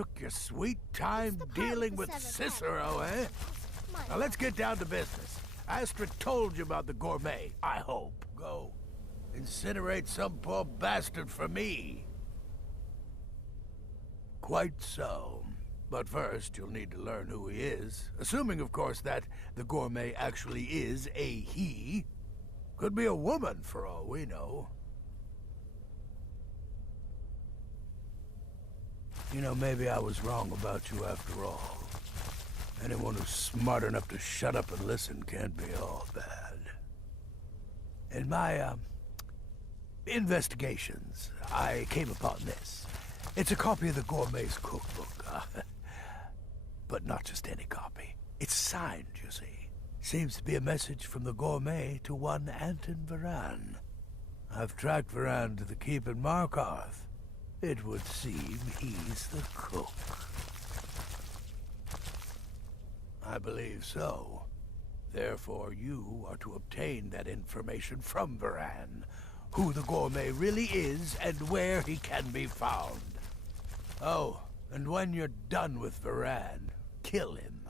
took your sweet time dealing with Cicero, eh? Now let's get down to business. Astra told you about the gourmet, I hope. Go. Incinerate some poor bastard for me. Quite so. But first, you'll need to learn who he is. Assuming, of course, that the gourmet actually is a he. Could be a woman, for all we know. You know, maybe I was wrong about you after all. Anyone who's smart enough to shut up and listen can't be all bad. In my, investigations, I came upon this. It's a copy of the gourmet's cookbook. But not just any copy. It's signed, you see. Seems to be a message from the gourmet to one Anton Varan. I've tracked Varan to the keep in Markarth. It would seem he's the cook. I believe so. Therefore, you are to obtain that information from Varan. Who the gourmet really is and where he can be found. Oh, and when you're done with Varan, kill him.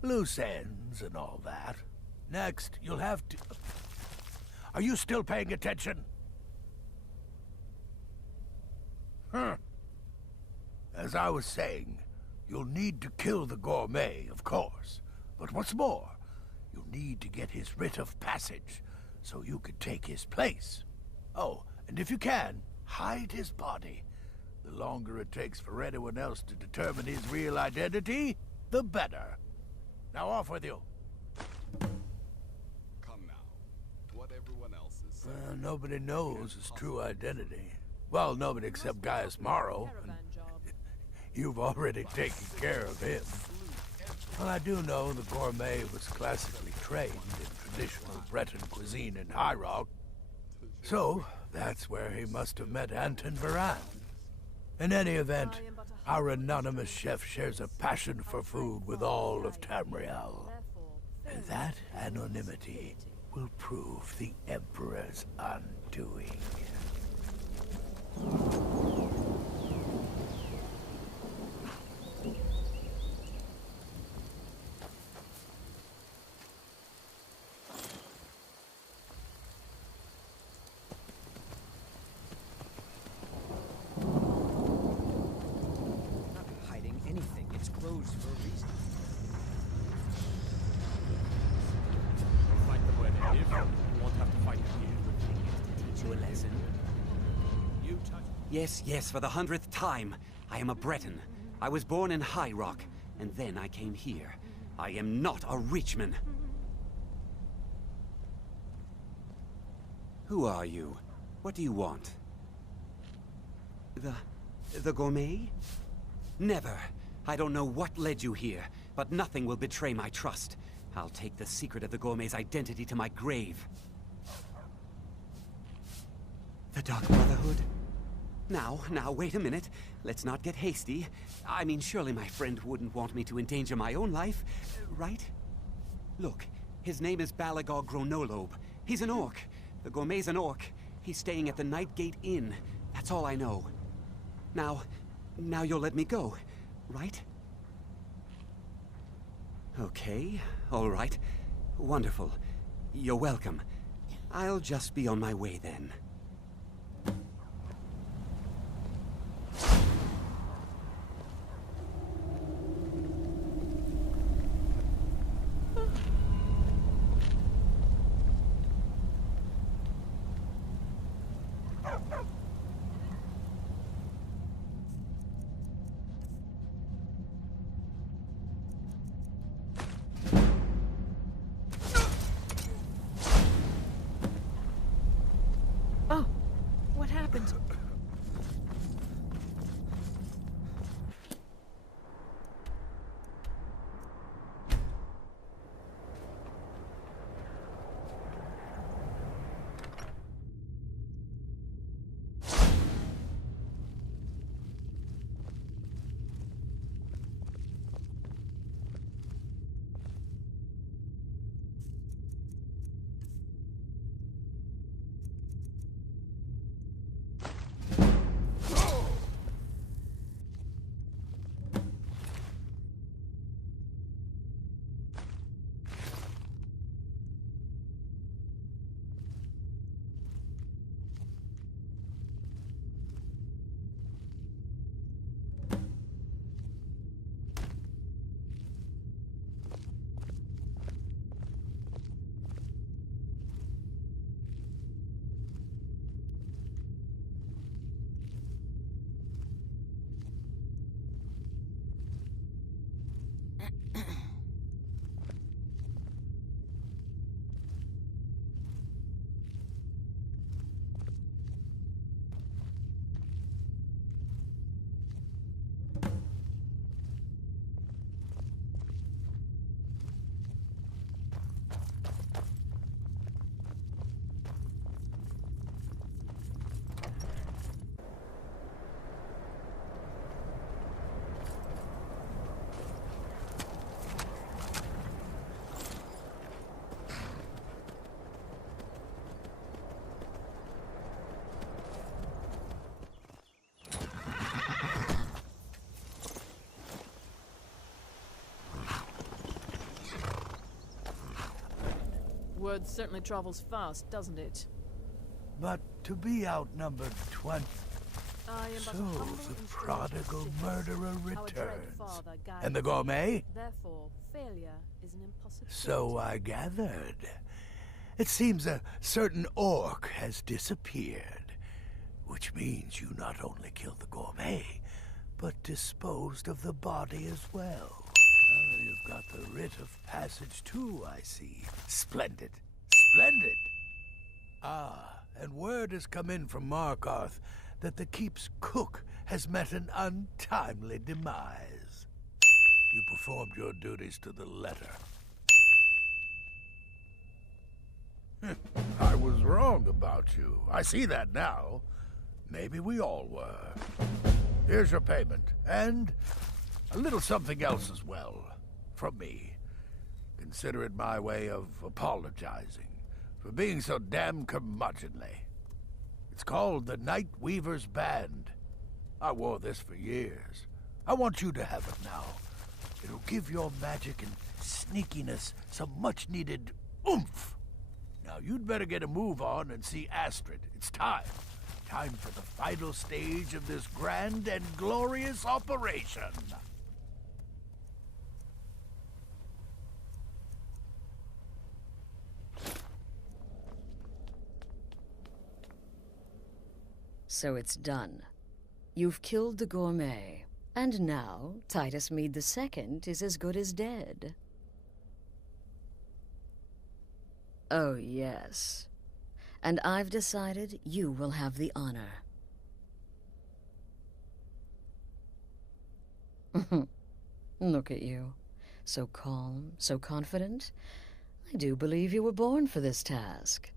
Loose ends and all that. Next, you'll have to... Are you still paying attention? As I was saying, you'll need to kill the gourmet, of course. But what's more, you'll need to get his writ of passage, so you can take his place. Oh, and if you can, hide his body. The longer it takes for anyone else to determine his real identity, the better. Now off with you. Come now. What everyone else is saying. Nobody knows his true identity. Well, nobody except Gaius Morrow. You've already taken care of him. Well, I do know the gourmet was classically trained in traditional Breton cuisine in High Rock. So, that's where he must have met Anton Varan. In any event, our anonymous chef shares a passion for food with all of Tamriel. And that anonymity will prove the Emperor's undoing. Yes, for the 100th time. I am a Breton. I was born in High Rock, and then I came here. I am not a Richman. Who are you? What do you want? The gourmet? Never. I don't know what led you here, but nothing will betray my trust. I'll take the secret of the gourmet's identity to my grave. The Dark Brotherhood? Now, wait a minute. Let's not get hasty. I mean, surely my friend wouldn't want me to endanger my own life, right? Look, his name is Balagog Gronolobe. He's an orc. The gourmet's an orc. He's staying at the Nightgate Inn. That's all I know. Now you'll let me go, right? Okay, all right. Wonderful. You're welcome. I'll just be on my way then. Word certainly travels fast, doesn't it? But to be outnumbered 20, I am but a so humble the and prodigal stranger murderer Our dread returns. father guides And the us. gourmet? Therefore, failure is an impossibility. So I gathered. It seems a certain orc has disappeared, which means you not only killed the gourmet, but disposed of the body as well. Oh, you've got the writ of passage too, I see. Splendid. Splendid. Ah, and word has come in from Markarth that the keep's cook has met an untimely demise. You performed your duties to the letter. I was wrong about you. I see that now. Maybe we all were. Here's your payment, and a little something else as well, from me. Consider it my way of apologizing for being so damn curmudgeonly. It's called the Night Weaver's Band. I wore this for years. I want you to have it now. It'll give your magic and sneakiness some much-needed oomph. Now, you'd better get a move on and see Astrid. It's time. Time for the final stage of this grand and glorious operation. So it's done. You've killed the gourmet, and now Titus Mead II is as good as dead. Oh, yes. And I've decided you will have the honor. Look at you. So calm, so confident. I do believe you were born for this task.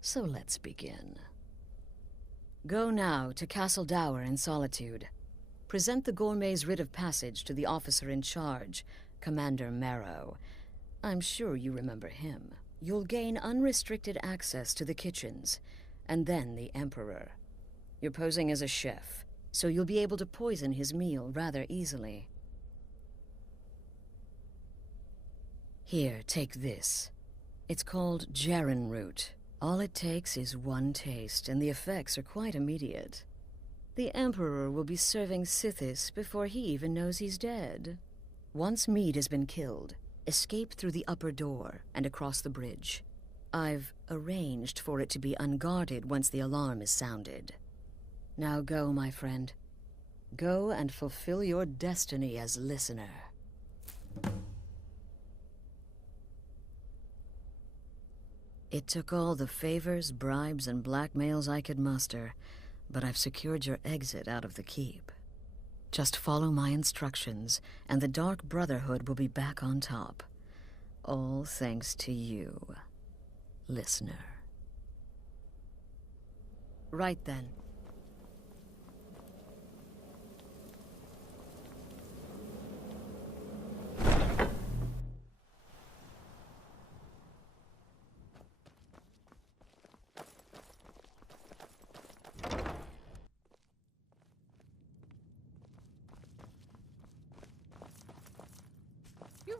So let's begin. Go now to Castle Dower in Solitude. Present the gourmet's writ of passage to the officer in charge, Commander Marrow. I'm sure you remember him. You'll gain unrestricted access to the kitchens, and then the Emperor. You're posing as a chef, so you'll be able to poison his meal rather easily. Here, take this. It's called Jarren root. All it takes is one taste, and the effects are quite immediate. The Emperor will be serving Sithis before he even knows he's dead. Once Mead has been killed, escape through the upper door and across the bridge. I've arranged for it to be unguarded once the alarm is sounded. Now go, my friend. Go and fulfill your destiny as listener. It took all the favors, bribes, and blackmails I could muster, but I've secured your exit out of the keep. Just follow my instructions, and the Dark Brotherhood will be back on top. All thanks to you, listener. Right then.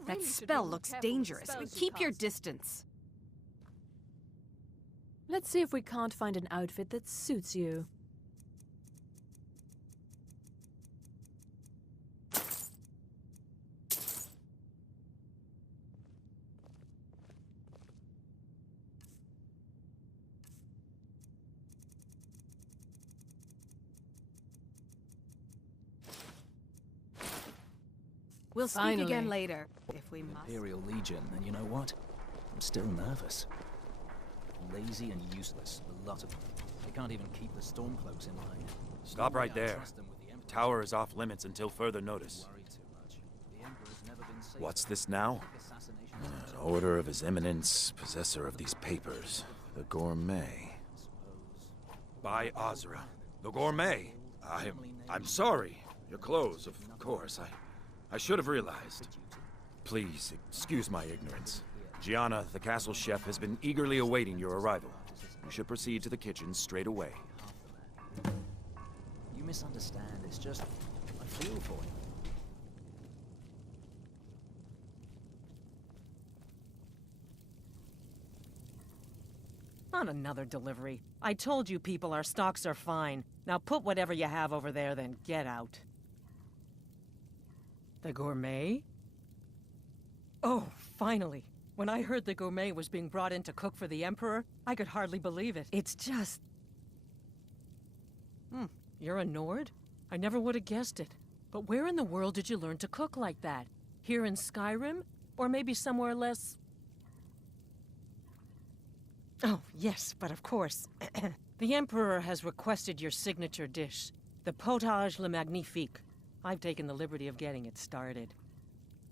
That spell looks dangerous. Keep your distance. Let's see if we can't find an outfit that suits you. We'll speak Finally. again later, if we must. Imperial Legion, and you know what? I'm still nervous. Lazy and useless, the lot of them. They can't even keep the Stormcloaks in line. Stop right I there. trust them with the Emperor. Tower is off limits until further notice. Worry too much. The Emperor's never been safer. What's this now? Assassinations An order of His Eminence, possessor of these papers. The Gourmet. By Azra. The Gourmet. I'm sorry. Your clothes, of course. I should have realized. Please, excuse my ignorance. Gianna, the castle chef, has been eagerly awaiting your arrival. You should proceed to the kitchen straight away. You misunderstand. It's just I feel for him. Not another delivery. I told you people our stocks are fine. Now put whatever you have over there, then get out. The Gourmet? Oh, finally. When I heard the Gourmet was being brought in to cook for the Emperor, I could hardly believe it. It's just... You're a Nord? I never would have guessed it. But where in the world did you learn to cook like that? Here in Skyrim? Or maybe somewhere less... Oh, yes, but of course. The Emperor has requested your signature dish, the potage le magnifique. I've taken the liberty of getting it started.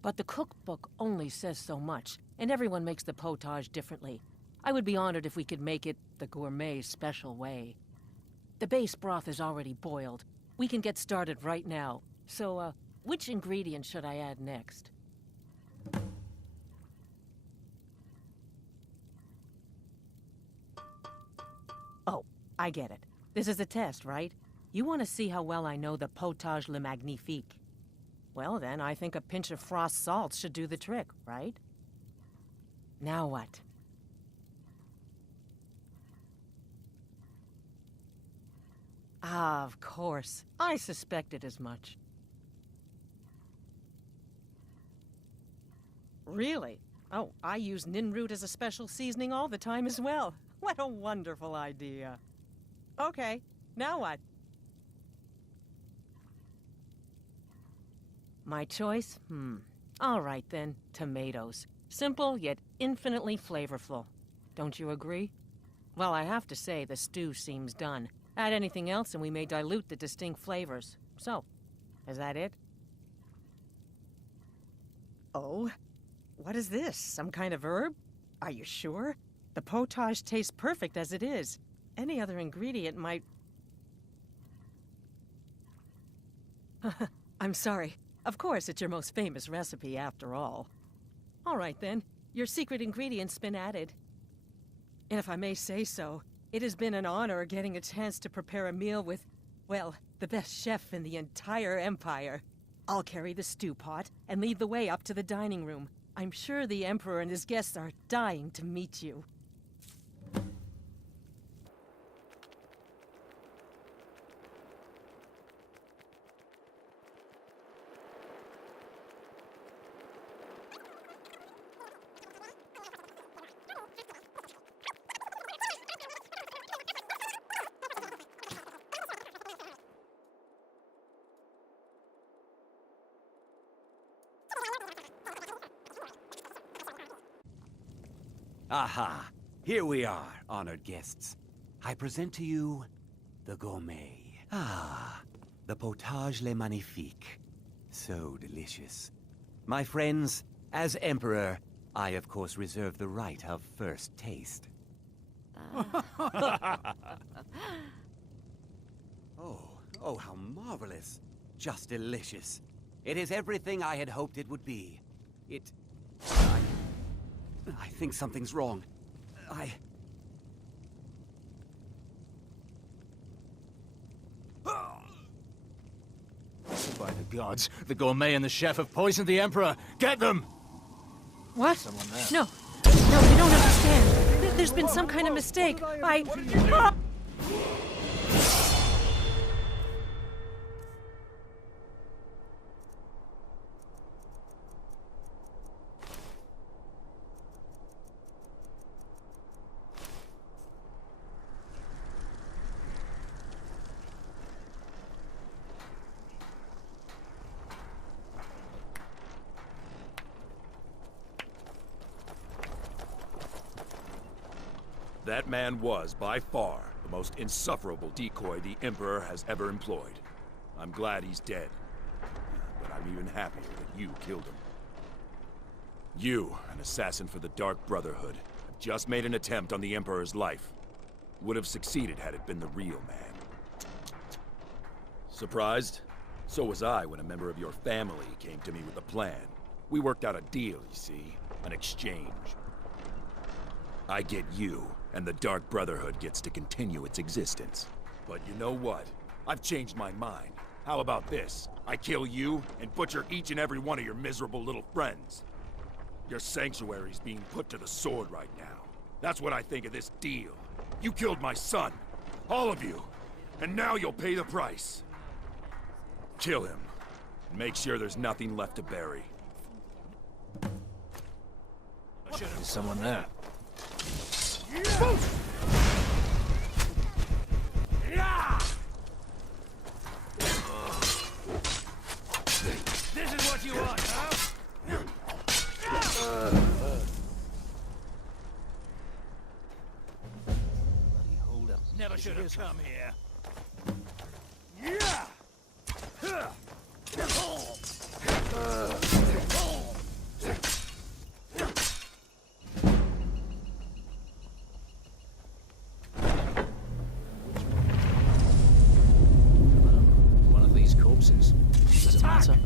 But the cookbook only says so much, and everyone makes the potage differently. I would be honored if we could make it the Gourmet special way. The base broth is already boiled. We can get started right now. So, which ingredient should I add next? Oh, I get it. This is a test, right? You want to see how well I know the potage le magnifique. Well then, I think a pinch of frost salt should do the trick, right? Now what? Ah, of course. I suspected as much. Really? Oh, I use ninroot as a special seasoning all the time as well. What a wonderful idea. Okay, now what? My choice? All right then, tomatoes. Simple yet infinitely flavorful. Don't you agree? Well, I have to say the stew seems done. Add anything else and we may dilute the distinct flavors. So, is that it? Oh? What is this? Some kind of herb? Are you sure? The potage tastes perfect as it is. Any other ingredient might... I'm sorry. Of course, it's your most famous recipe after all. All right then, your secret ingredient's been added. And if I may say so, it has been an honor getting a chance to prepare a meal with, well, the best chef in the entire Empire. I'll carry the stew pot and lead the way up to the dining room. I'm sure the Emperor and his guests are dying to meet you. Aha! Here we are, honored guests. I present to you the Gourmet. Ah, the potage le magnifique. So delicious. My friends, as Emperor, I of course reserve the right of first taste. Oh, how marvelous. Just delicious. It is everything I had hoped it would be. I think something's wrong. By the gods, the Gourmet and the chef have poisoned the Emperor. Get them! What? Someone there. No, you don't understand. There's been some kind of mistake. That man was, by far, the most insufferable decoy the Emperor has ever employed. I'm glad he's dead. But I'm even happier that you killed him. You, an assassin for the Dark Brotherhood, have just made an attempt on the Emperor's life. Would have succeeded had it been the real man. Surprised? So was I when a member of your family came to me with a plan. We worked out a deal, you see. An exchange. I get you, and the Dark Brotherhood gets to continue its existence. But you know what? I've changed my mind. How about this? I kill you, and butcher each and every one of your miserable little friends. Your sanctuary's being put to the sword right now. That's what I think of this deal. You killed my son. All of you. And now you'll pay the price. Kill him. And make sure there's nothing left to bury. There's someone there. This is what you want, huh? Bloody hold up. Never should have come here. One of these corpses. Does it matter?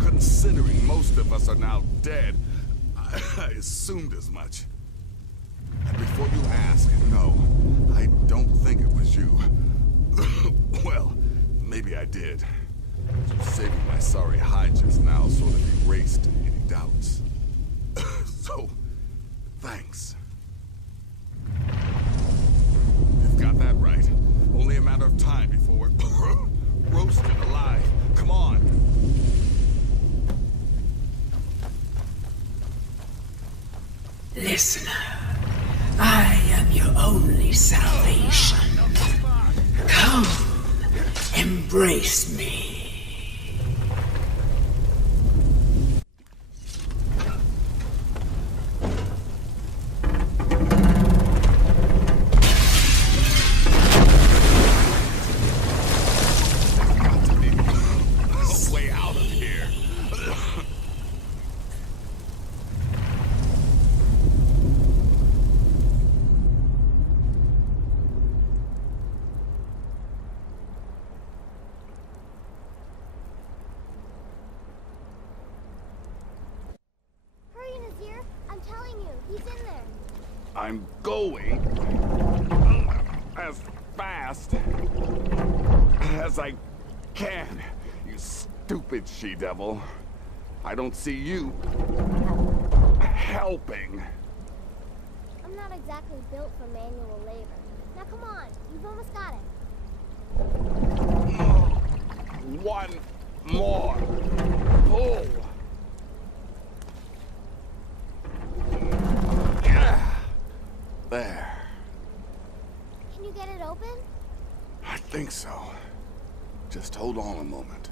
Considering most of us are now dead, I assumed as much. And before you ask, no, I don't think it was you. Well, maybe I did. Saving my sorry hide just now sort of erased any doubts. So, thanks. You've got that right. Only a matter of time before we're roasted alive. Come on. Listener, I am your only salvation. Come, embrace me. Way out of here. I'm telling you, he's in there. I'm going as fast as I can, you stupid she-devil. I don't see you helping. I'm not exactly built for manual labor. Now come on, you've almost got it. One more pull. There. Can you get it open? I think so. Just hold on a moment.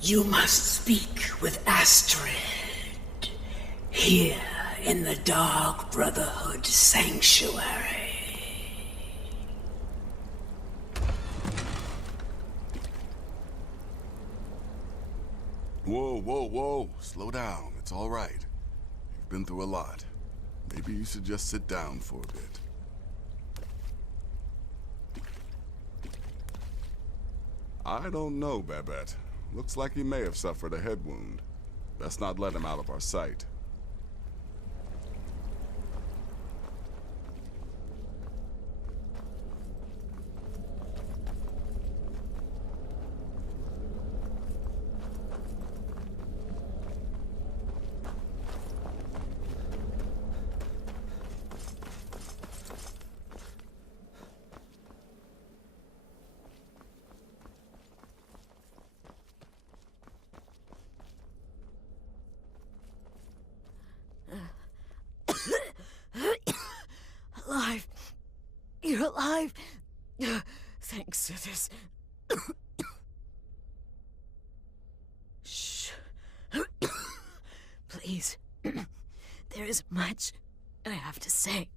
You must speak with Astrid. Here in the Dark Brotherhood Sanctuary. Whoa, whoa, whoa. Slow down. It's all right. You've been through a lot. Maybe you should just sit down for a bit. I don't know, Babette. Looks like he may have suffered a head wound. Best not let him out of our sight. Alive. You're alive. Thanks to this. Shh. Please. There is much I have to say.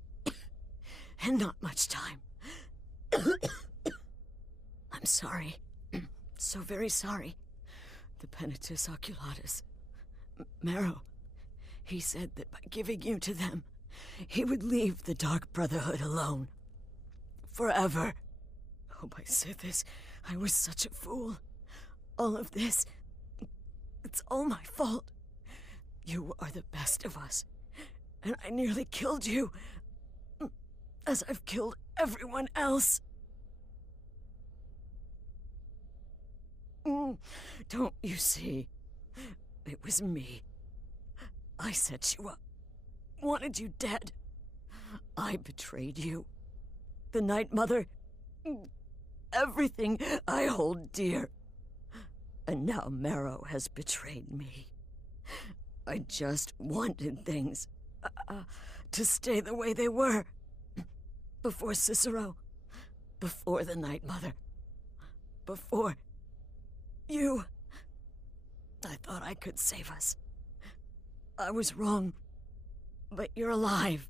And not much time. I'm sorry. So very sorry. The Penitus Oculatus. Marrow. He said that by giving you to them, he would leave the Dark Brotherhood alone. Forever. Oh, my Sithis, I was such a fool. All of this, it's all my fault. You are the best of us, and I nearly killed you, as I've killed everyone else. Don't you see? It was me. I set you up. Wanted you dead. I betrayed you. The Night Mother. Everything I hold dear. And now Marrow has betrayed me. I just wanted things to stay the way they were. Before Cicero. Before the Night Mother. Before you. I thought I could save us. I was wrong. But you're alive.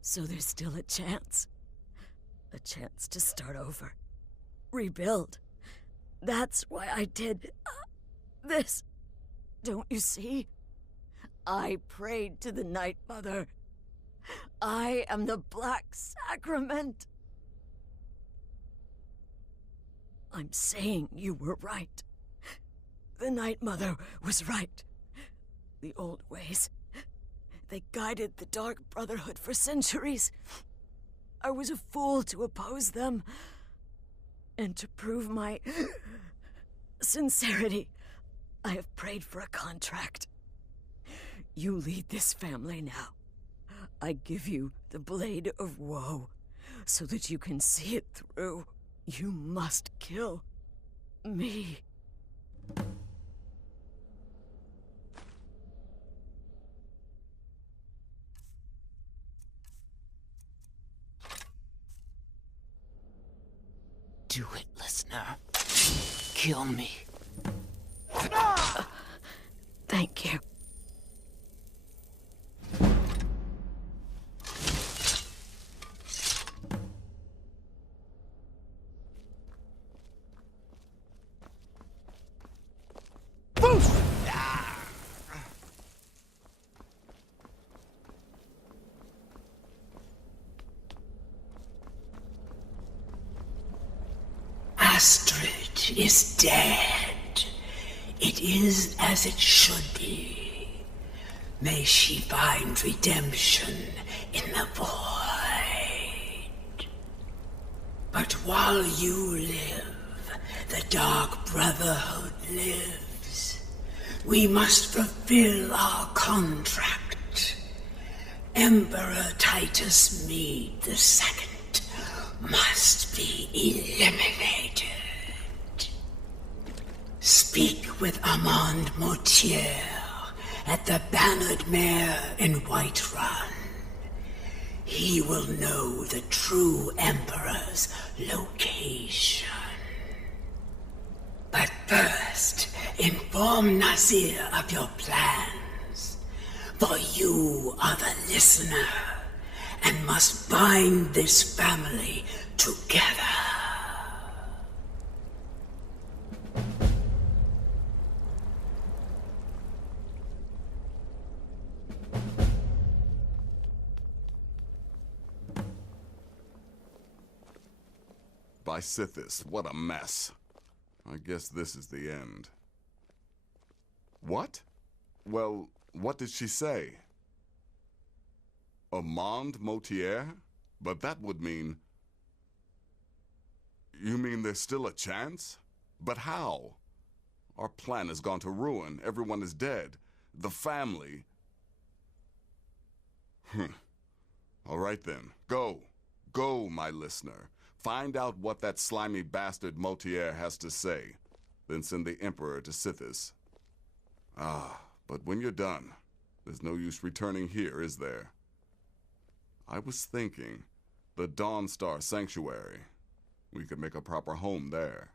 So there's still a chance. A chance to start over. Rebuild. That's why I did this. Don't you see? I prayed to the Night Mother. I am the Black Sacrament. I'm saying you were right. The Night Mother was right. The old ways. They guided the Dark Brotherhood for centuries. I was a fool to oppose them. And to prove my sincerity, I have prayed for a contract. You lead this family now. I give you the Blade of Woe, so that you can see it through. You must kill me. Do it, listener. Kill me. Thank you. Astrid is dead. It is as it should be. May she find redemption in the void. But while you live, the Dark Brotherhood lives. We must fulfill our contract. Emperor Titus Mede II must be eliminated. Speak with Armand Mortier at the Bannered Mare in Whiterun. He will know the true Emperor's location. But first, inform Nazir of your plans, for you are the listener and must bind this family together. By Sithis, what a mess. I guess this is the end. What? Well, what did she say? Amand Motier? But that would mean... You mean there's still a chance? But how? Our plan has gone to ruin. Everyone is dead. The family... All right then. Go. Go, my listener. Find out what that slimy bastard Motier has to say. Then send the Emperor to Sithis. Ah, but when you're done, there's no use returning here, is there? I was thinking, the Dawnstar Sanctuary. We could make a proper home there.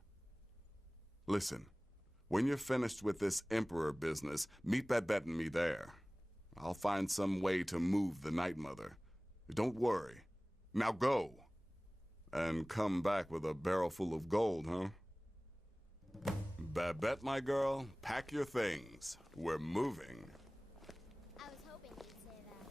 Listen, when you're finished with this Emperor business, meet Babette and me there. I'll find some way to move the Night Mother. Don't worry. Now go. And come back with a barrel full of gold, huh? Babette, my girl, pack your things. We're moving. I was hoping you'd say that.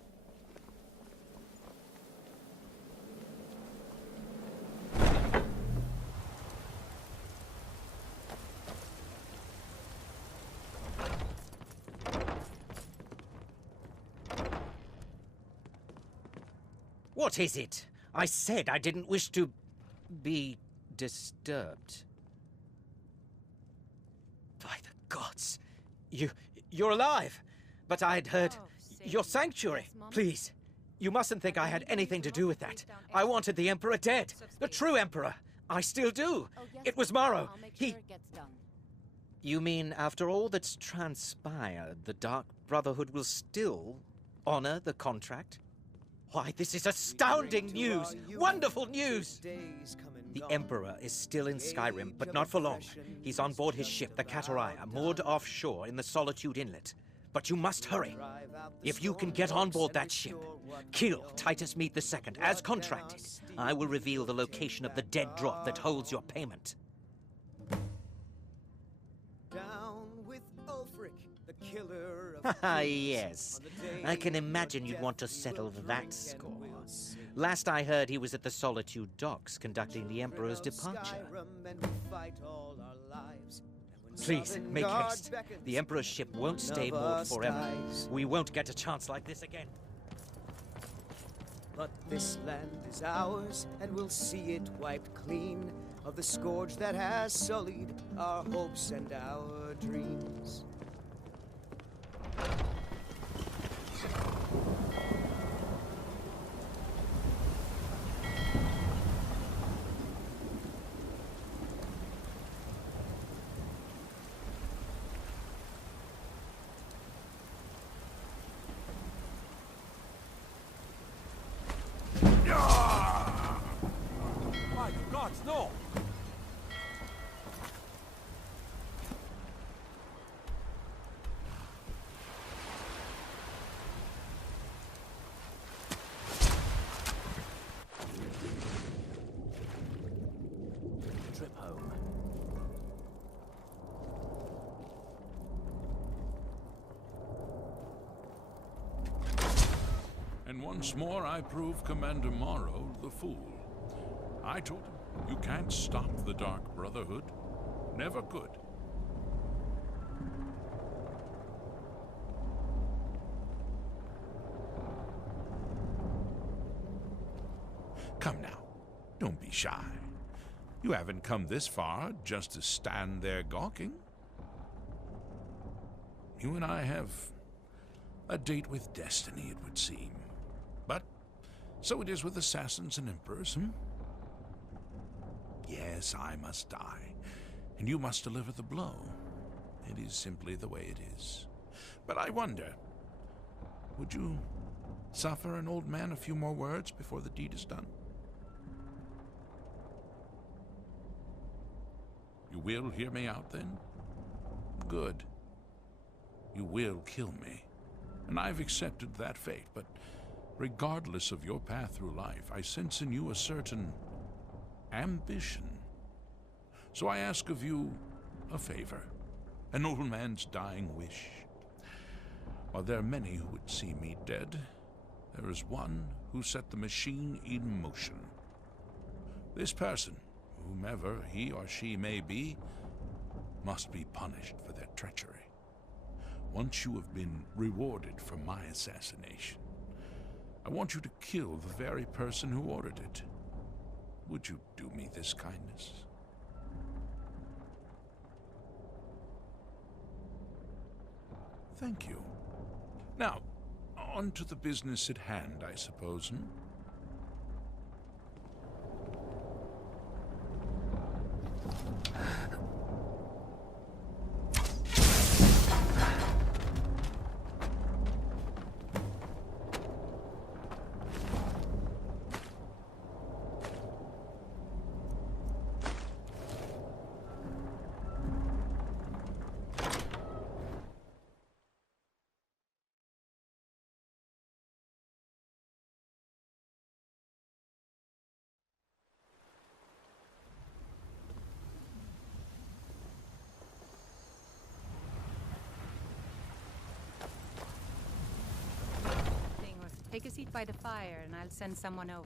What is it? I said I didn't wish to be disturbed. By the gods, you're alive. But I'd heard your sanctuary. Please, you mustn't think I had anything to do with that. I wanted the Emperor dead, the true Emperor. I still do. It was Morrow. He... You mean after all that's transpired, the Dark Brotherhood will still honor the contract? Why, this is astounding news! Wonderful news! The Emperor is still in Skyrim, but not for long. He's on board his ship, the Kataraya, moored offshore in the Solitude Inlet. But you must hurry. If you can get on board that ship, kill Titus Mead II, as contracted. I will reveal the location of the dead drop that holds your payment. Down with Ulfric, the killer of Ah, yes. I can imagine you'd want to settle that score. Last I heard, he was at the Solitude docks conducting the Emperor's departure. Please, make haste. The Emperor's ship won't stay moored forever. We won't get a chance like this again. But this land is ours, and we'll see it wiped clean of the scourge that has sullied our hopes and our dreams. My gods, no! Trip home. And once more I prove Commander Morrow the fool. I told him, you can't stop the Dark Brotherhood. Never could. Come now, don't be shy. You haven't come this far just to stand there gawking. You and I have a date with destiny, it would seem. But so it is with assassins and emperors, Yes, I must die, and you must deliver the blow. It is simply the way it is. But I wonder, would you suffer an old man a few more words before the deed is done? You will hear me out, then? Good. You will kill me, and I've accepted that fate, but regardless of your path through life, I sense in you a certain ambition. So I ask of you a favor, an old man's dying wish. While there are many who would see me dead, there is one who set the machine in motion. This person, whomever he or she may be, must be punished for their treachery. Once you have been rewarded for my assassination, I want you to kill the very person who ordered it. Would you do me this kindness? Thank you. Now, on to the business at hand, I suppose, hmm? Take a seat by the fire, and I'll send someone over.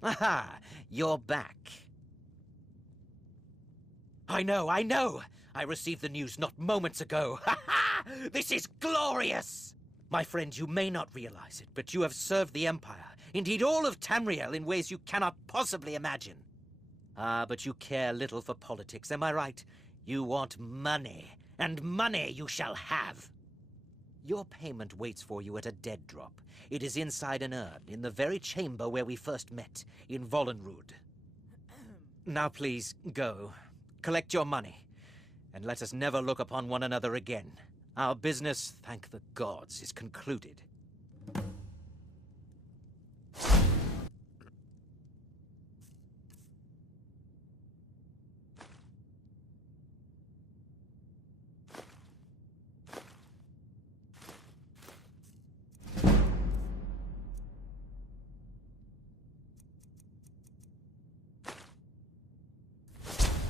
Aha! You're back. I know! I received the news not moments ago. Ha ha! This is glorious! My friend, you may not realize it, but you have served the Empire, indeed all of Tamriel, in ways you cannot possibly imagine. Ah, but you care little for politics, am I right? You want money, and money you shall have. Your payment waits for you at a dead drop. It is inside an urn, in the very chamber where we first met, in Vollenrud. Now please, go. Collect your money, and let us never look upon one another again. Our business, thank the gods, is concluded.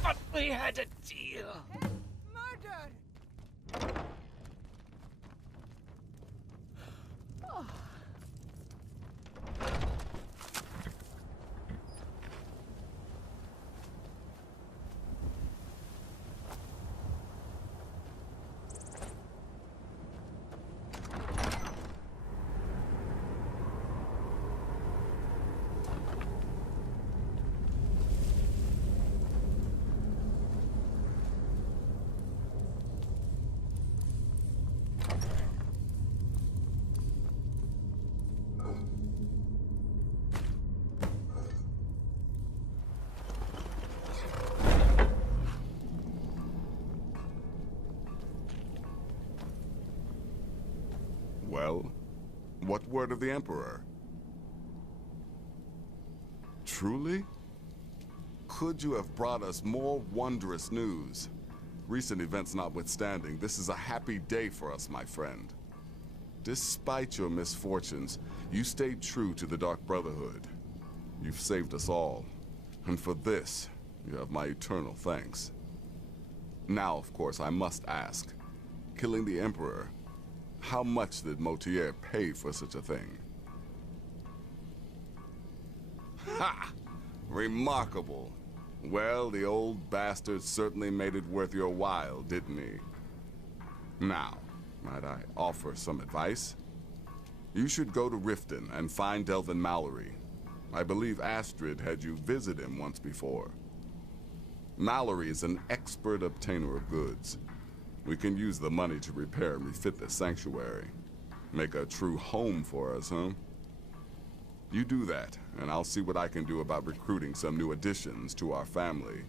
But we had a deal. Murdered! Well, what word of the Emperor? Truly? Could you have brought us more wondrous news? Recent events notwithstanding, this is a happy day for us, my friend. Despite your misfortunes, you stayed true to the Dark Brotherhood. You've saved us all, and for this, you have my eternal thanks. Now, of course, I must ask, killing the Emperor, how much did Motier pay for such a thing? Ha! Remarkable. Well, the old bastard certainly made it worth your while, didn't he? Now, might I offer some advice? You should go to Riften and find Delvin Mallory. I believe Astrid had you visit him once before. Mallory is an expert obtainer of goods. We can use the money to repair and refit the sanctuary. Make a true home for us, huh? You do that, and I'll see what I can do about recruiting some new additions to our family.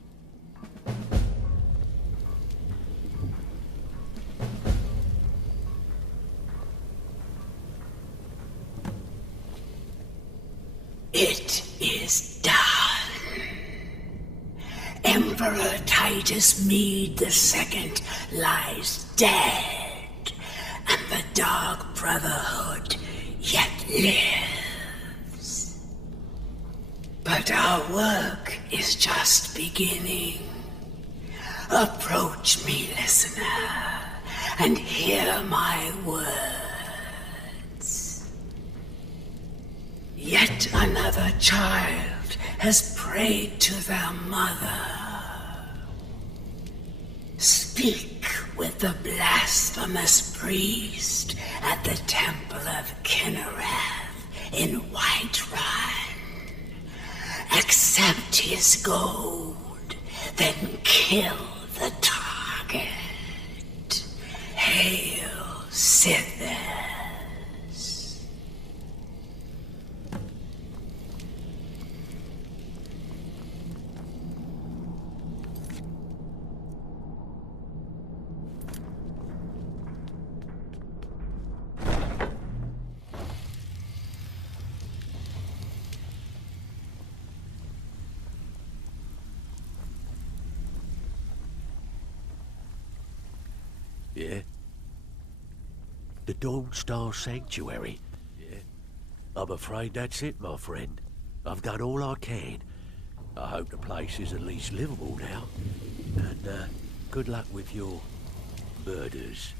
It is done. Emperor Titus Mede II lies dead, and the Dark Brotherhood yet lives. But our work is just beginning. Approach me, listener, and hear my words. Yet another child has prayed to their mother. Speak with the blasphemous priest at the Temple of Kinnerath in Whiterun. Accept his gold, then kill the target. Hail, Sithers. Yeah? The Dawn Star Sanctuary? Yeah? I'm afraid that's it, my friend. I've done all I can. I hope the place is at least livable now. And, good luck with your murders.